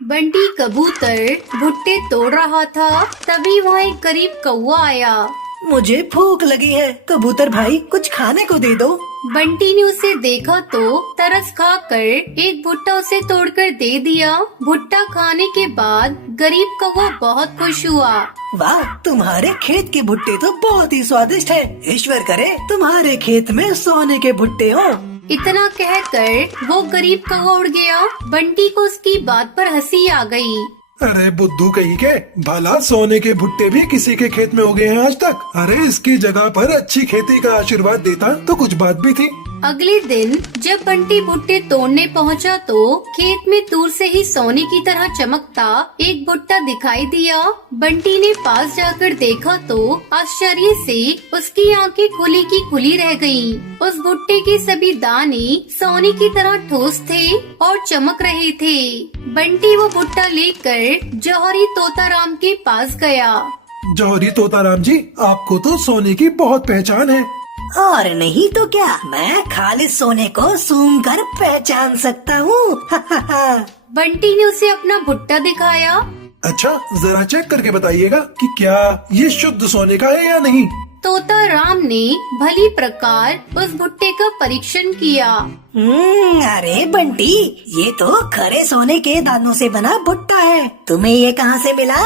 बंटी कबूतर भुट्टे तोड़ रहा था, तभी वहाँ एक गरीब कौवा आया। मुझे भूख लगी है, कबूतर भाई कुछ खाने को दे दो। बंटी ने उसे देखा तो तरस खाकर एक भुट्टा उसे तोड़कर दे दिया। भुट्टा खाने के बाद गरीब कौवा बहुत खुश हुआ। वाह, तुम्हारे खेत के भुट्टे तो बहुत ही स्वादिष्ट है। ईश्वर करे तुम्हारे खेत में सोने के भुट्टे हो। इतना कहकर वो गरीब कौवा उड़ गया। बंटी को उसकी बात पर हंसी आ गई। अरे बुद्धू कहीं के, भला सोने के भुट्टे भी किसी के खेत में उगे हैं आज तक? अरे इसकी जगह पर अच्छी खेती का आशीर्वाद देता तो कुछ बात भी थी। अगले दिन जब बंटी भुट्टे तोड़ने पहुंचा तो खेत में दूर से ही सोने की तरह चमकता एक भुट्टा दिखाई दिया। बंटी ने पास जाकर देखा तो आश्चर्य से उसकी आंखें खुली की खुली रह गईं। उस भुट्टे के सभी दाने सोने की तरह ठोस थे और चमक रहे थे। बंटी वो भुट्टा लेकर जौहरी तोताराम के पास गया। जौहरी तोताराम जी, आपको तो सोने की बहुत पहचान है। और नहीं तो क्या, मैं खालिद सोने को सूंघ कर पहचान सकता हूँ। बंटी ने उसे अपना भुट्टा दिखाया। अच्छा, जरा चेक करके बताइएगा कि क्या ये शुद्ध सोने का है या नहीं। तोताराम ने भली प्रकार उस भुट्टे का परीक्षण किया। अरे बंटी, ये तो खरे सोने के दानों से बना भुट्टा है। तुम्हें ये कहाँ से मिला?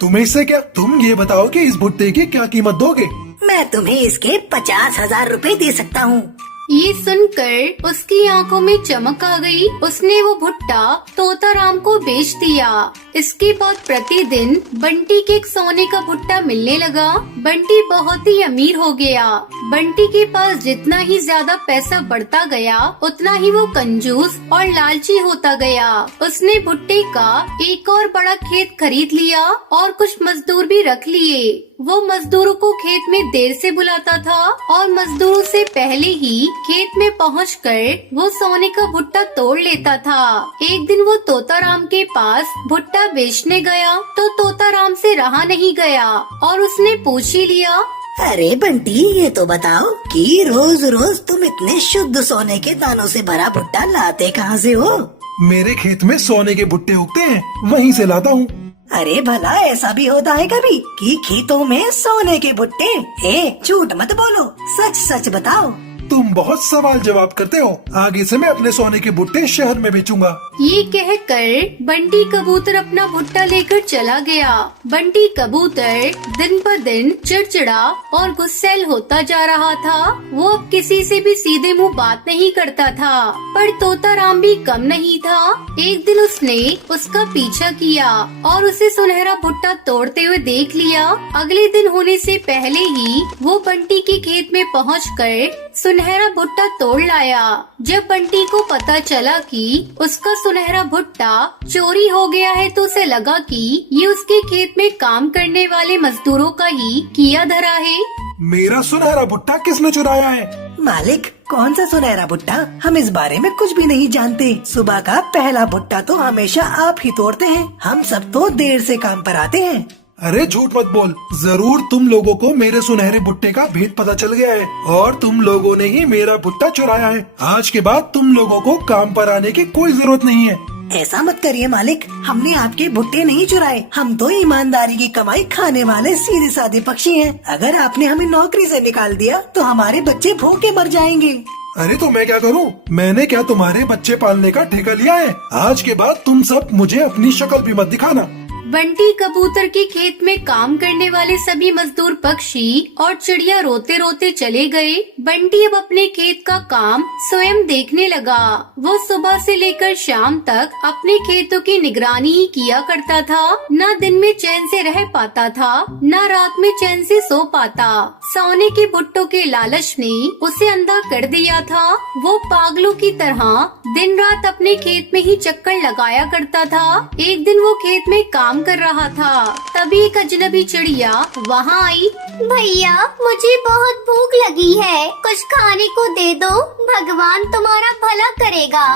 तुम्हें इससे क्या, तुम ये बताओ कि इस भुट्टे की क्या कीमत दोगे? मैं तुम्हें इसके 50,000 रुपए दे सकता हूँ। ये सुनकर उसकी आंखों में चमक आ गई। उसने वो भुट्टा तोताराम को बेच दिया। इसके बाद प्रतिदिन बंटी के एक सोने का भुट्टा मिलने लगा। बंटी बहुत ही अमीर हो गया। बंटी के पास जितना ही ज्यादा पैसा बढ़ता गया, उतना ही वो कंजूस और लालची होता गया। उसने भुट्टे का एक और बड़ा खेत खरीद लिया और कुछ मजदूर भी रख लिए। वो मजदूरों को खेत में देर से बुलाता था और मजदूरों से पहले ही खेत में पहुंचकर वो सोने का भुट्टा तोड़ लेता था। एक दिन वो तोताराम के पास भुट्टा बेचने गया तो तोताराम से रहा नहीं गया और उसने पूछ ही लिया। अरे बंटी, ये तो बताओ कि रोज रोज तुम इतने शुद्ध सोने के दानों से भरा भुट्टा लाते कहाँ से हो? मेरे खेत में सोने के भुट्टे उगते हैं, वहीं से लाता हूँ। अरे भला ऐसा भी होता है कभी कि खेतों में सोने के भुट्टे? झूठ मत बोलो, सच सच बताओ। तुम बहुत सवाल जवाब करते हो। आगे से मैं अपने सोने के भुट्टे शहर में बेचूंगा। ये कहकर बंटी कबूतर अपना भुट्टा लेकर चला गया। बंटी कबूतर दिन पर दिन चिड़चिड़ा और गुस्सैल होता जा रहा था। वो अब किसी से भी सीधे मुंह बात नहीं करता था। पर तोताराम भी कम नहीं था। एक दिन उसने उसका पीछा किया और उसे सुनहरा भुट्टा तोड़ते हुए देख लिया। अगले दिन होने से पहले ही वो बंटी के खेत में पहुंचकर सुनहरा भुट्टा तोड़ लाया। जब बंटी को पता चला कि उसका सुनहरा भुट्टा चोरी हो गया है तो उसे लगा कि ये उसके खेत में काम करने वाले मजदूरों का ही किया धरा है। मेरा सुनहरा भुट्टा किसने चुराया है? मालिक, कौन सा सुनहरा भुट्टा? हम इस बारे में कुछ भी नहीं जानते। सुबह का पहला भुट्टा तो हमेशा आप ही तोड़ते हैं। हम सब तो देर से काम पर आते हैं। अरे झूठ मत बोल, जरूर तुम लोगों को मेरे सुनहरे भुट्टे का भेद पता चल गया है और तुम लोगों ने ही मेरा भुट्टा चुराया है। आज के बाद तुम लोगों को काम पर आने की कोई जरूरत नहीं है। ऐसा मत करिए मालिक, हमने आपके भुट्टे नहीं चुराए। हम तो ईमानदारी की कमाई खाने वाले सीधे साधे पक्षी हैं। अगर आपने हमें नौकरी से निकाल दिया तो हमारे बच्चे भूखे मर जाएंगे। अरे तो मैं क्या करूं? मैंने क्या तुम्हारे बच्चे पालने का ठेका लिया है? आज के बाद तुम सब मुझे अपनी शक्ल भी मत दिखाना। बंटी कबूतर के खेत में काम करने वाले सभी मजदूर पक्षी और चिड़िया रोते रोते चले गए। बंटी अब अपने खेत का काम स्वयं देखने लगा। वो सुबह से लेकर शाम तक अपने खेतों की निगरानी ही किया करता था। न दिन में चैन से रह पाता था, न रात में चैन से सो पाता। सोने के भुट्टों के लालच ने उसे अंधा कर दिया था। वो पागलों की तरह दिन रात अपने खेत में ही चक्कर लगाया करता था। एक दिन वो खेत में काम कर रहा था, तभी एक अजनबी चिड़िया वहाँ आई। भैया, मुझे बहुत भूख लगी है, कुछ खाने को दे दो, भगवान तुम्हारा भला करेगा।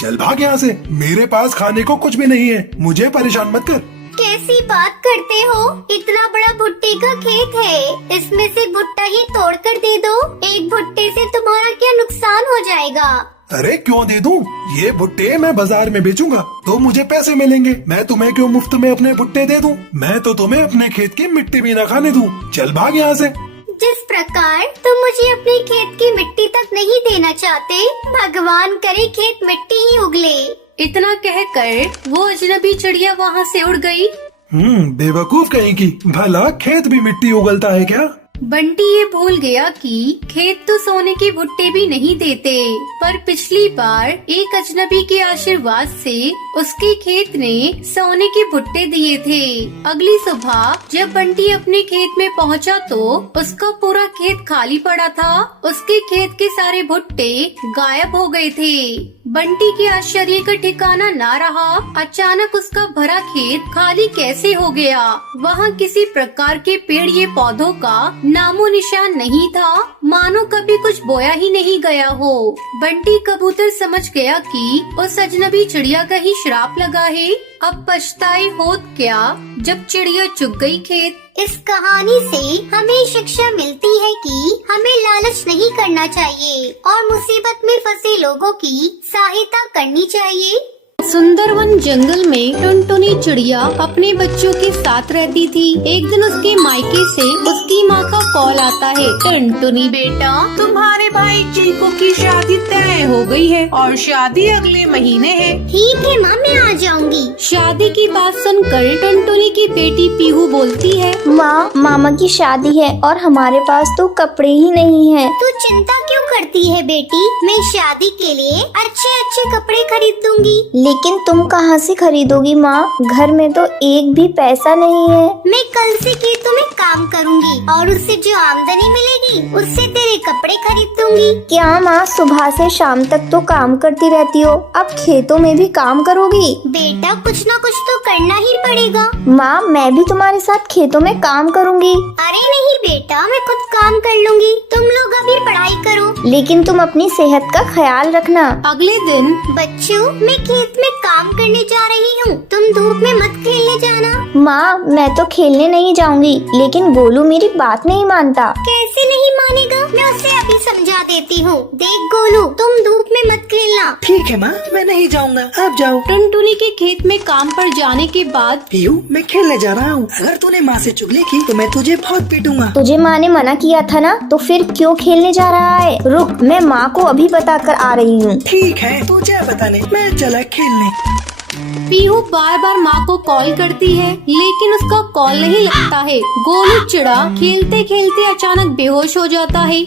चल भाग यहाँ से, मेरे पास खाने को कुछ भी नहीं है, मुझे परेशान मत कर। कैसी बात करते हो? इतना बड़ा भुट्टे का खेत है, इसमें से भुट्टा ही तोड़ कर दे दो। एक भुट्टे से तुम्हारा क्या नुकसान हो जाएगा? अरे क्यों दे दूं? ये भुट्टे मैं बाजार में बेचूंगा तो मुझे पैसे मिलेंगे। मैं तुम्हें क्यों मुफ्त में अपने भुट्टे दे दूं? मैं तो तुम्हें अपने खेत की मिट्टी भी न खाने दूं। चल भाग यहाँ से। जिस प्रकार तुम मुझे अपने खेत की मिट्टी तक नहीं देना चाहते, भगवान करे खेत मिट्टी ही उगले। इतना कहकर वो अजनबी चिड़िया वहाँ से उड़ गई। बेवकूफ कहीं की, भला खेत भी मिट्टी उगलता है क्या? बंटी ये भूल गया कि खेत तो सोने के भुट्टे भी नहीं देते, पर पिछली बार एक अजनबी के आशीर्वाद से उसके खेत ने सोने के भुट्टे दिए थे। अगली सुबह जब बंटी अपने खेत में पहुंचा तो उसका पूरा खेत खाली पड़ा था। उसके खेत के सारे भुट्टे गायब हो गए थे। बंटी के आश्चर्य का ठिकाना ना रहा। अचानक उसका भरा खेत खाली कैसे हो गया? वहाँ किसी प्रकार के पेड़ या पौधों का नामो निशान नहीं था, मानो कभी कुछ बोया ही नहीं गया हो। बंटी कबूतर समझ गया कि उस अजनबी चिड़िया का ही श्राप लगा है। अब पछताए होत क्या जब चिड़िया चुग गई खेत। इस कहानी से हमें शिक्षा मिलती है कि हमें लालच नहीं करना चाहिए और मुसीबत में फंसे लोगों की सहायता करनी चाहिए। सुंदरवन जंगल में टुनटुनी चिड़िया अपने बच्चों के साथ रहती थी। एक दिन उसके मायके से उसकी माँ का कॉल आता है। टुनटुनी बेटा, तुम्हारे भाई चिंकू की शादी तय हो गई है और शादी अगले महीने है। ठीक है माँ, मैं आ जाऊंगी। शादी की बात सुनकर टुनटुनी की बेटी पीहू बोलती है, माँ, मामा की शादी है और हमारे पास तो कपड़े ही नहीं हैं। तू चिंता क्यों करती है बेटी, मैं शादी के लिए अच्छे अच्छे कपड़े खरीद दूंगी। लेकिन तुम कहाँ से खरीदोगी माँ? घर में तो एक भी पैसा नहीं है। मैं कल से खेतों में काम करूंगी और उससे जो आमदनी मिलेगी उससे तेरे कपड़े खरीद दूंगी। क्या माँ, सुबह से शाम तक तो काम करती रहती हो, अब खेतों में भी काम करोगी? बेटा कुछ न कुछ तो करना ही पड़ेगा। माँ, मैं भी तुम्हारे साथ खेतों में काम करूँगी। अरे नहीं बेटा, मैं खुद काम कर लूंगी, तुम लोग अभी पढ़ाई करो। लेकिन तुम अपनी सेहत का ख्याल रखना। अगले दिन बच्चों, मैं खेत में काम करने जा रही हूँ, तुम धूप में मत खेलने जाना। माँ, मैं तो खेलने नहीं जाऊंगी, लेकिन गोलू मेरी बात नहीं मानता। कैसे नहीं मानेगा, मैं उसे अभी समझा देती हूँ। देख गोलू, तुम धूप में मत खेलना। ठीक है माँ, मैं नहीं जाऊंगा, आप जाओ। टुनटुनी के खेत में काम पर जाने के बाद पीहू, मैं खेलने जा रहा हूँ। अगर तूने माँ से चुगली की तो मैं तुझे बहुत पीटूंगा। तुझे माँ ने मना किया था ना, तो फिर क्यों खेलने जा रहा है? रुक, मैं माँ को अभी बता कर आ रही हूँ। ठीक है, तू जा बताने, मैं चला खेलने। पीहू बार बार माँ को कॉल करती है, लेकिन उसका कॉल नहीं लगता है। गोलू चिड़ा खेलते खेलते अचानक बेहोश हो जाता है।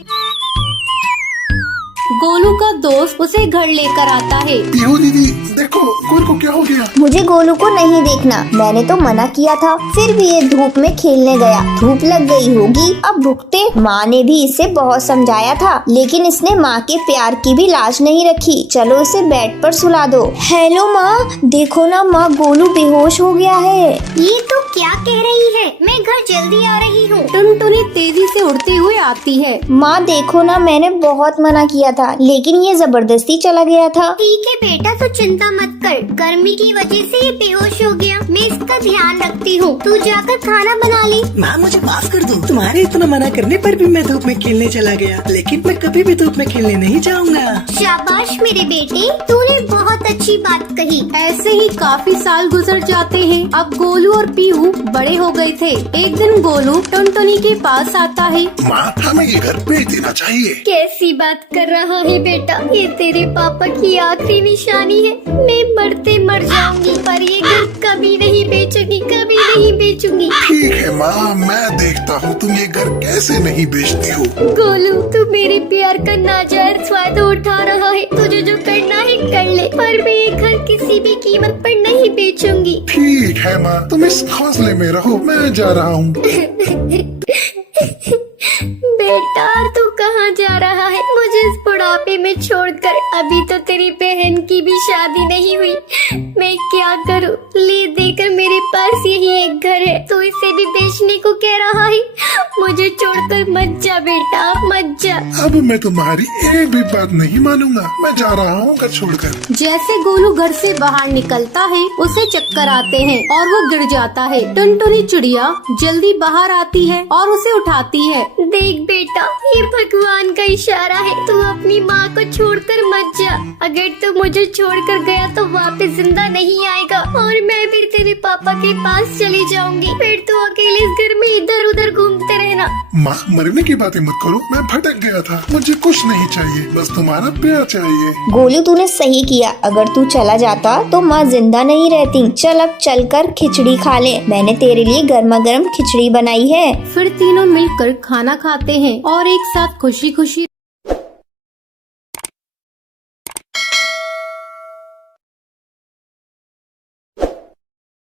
गोलू का दोस्त उसे घर लेकर आता है। पीहू दीदी, देखो गोलू को क्या हो गया? मुझे गोलू को नहीं देखना, मैंने तो मना किया था, फिर भी ये धूप में खेलने गया। धूप लग गई होगी, अब भुगते। माँ ने भी इसे बहुत समझाया था, लेकिन इसने माँ के प्यार की भी लाज नहीं रखी। चलो इसे बेड पर सुला दो। हेलो माँ, देखो ना माँ, गोलू बेहोश हो गया है। ये तो क्या कह रही है, मैं घर जल्दी आ रही हूँ। टुनटुनी तेजी से उड़ते हुए आती है। माँ देखो ना, मैंने बहुत मना किया था, लेकिन ये जबरदस्ती चला गया था। ठीक है बेटा, तो चिंता मत कर, गर्मी की वजह से ये बेहोश हो गया, मैं इसका ध्यान रखती हूँ। तू जाकर खाना बना ले। माँ मुझे माफ कर दो, तुम्हारे इतना मना करने पर भी मैं धूप में खेलने चला गया, लेकिन मैं कभी भी धूप में खेलने नहीं जाऊंगा। शाबाश मेरे बेटे, तूने बहुत अच्छी बात कही। ऐसे ही काफी साल गुजर जाते हैं। अब गोलू और पीहू बड़े हो गए थे। एक दिन गोलू टुनटुनी के पास आता है। माँ, हमें ये घर बेच देना चाहिए। कैसी बात कर रहा है बेटा, ये तेरे पापा की आखिरी निशानी है। मैं मरते मर जाऊंगी, पर ये घर कभी नहीं बेचूंगी, कभी नहीं बेचूंगी। ठीक है माँ, मैं देखता हूँ तुम ये घर कैसे नहीं बेचती हो। गोलू, तू मेरे प्यार का नाजायज फायदा उठा रहा है, तुझे जो करना है कर ले, पर मैं ये घर किसी भी कीमत पर नहीं बेचूंगी। ठीक है माँ, तुम इस हौसले में रहो, मैं जा रहा हूँ। बेटा तू कहाँ जा रहा है, मुझे इस बुढ़ापे में छोड़कर? अभी तो तेरी बहन की भी शादी नहीं हुई, मैं क्या करूँ? ले देकर मेरे पास यही एक घर है, तो इसे भी बेचने को कह रहा है? मुझे छोड़कर मत जा बेटा, मत जा। अब मैं तुम्हारी एक भी बात नहीं मानूंगा, मैं जा रहा हूँ घर छोड़कर। जैसे गोलू घर से बाहर निकलता है, उसे चक्कर आते हैं और वो गिर जाता है। टुनटुनी चिड़िया जल्दी बाहर आती है और उसे उठाती है। देख बेटा, बेटा, ये भगवान का इशारा है। तू अपनी माँ को छोड़कर मत जा। अगर तू मुझे छोड़कर गया तो वापस जिंदा नहीं आएगा और मैं फिर तेरे पापा के पास चली जाऊंगी। फिर तू अकेले इस घर में इधर उधर घूमते रहना। माँ, मरने की बातें मत करो। मैं भटक गया था। मुझे कुछ नहीं चाहिए, बस तुम्हारा प्यार चाहिए। गोलू, तूने सही किया। अगर तू चला जाता तो माँ जिंदा नहीं रहती। चल अब चलकर खिचड़ी खा ले। मैंने तेरे लिए गर्मा गर्म खिचड़ी बनाई है। फिर तीनों मिलकर खाना खाते हैं और एक साथ खुशी खुशी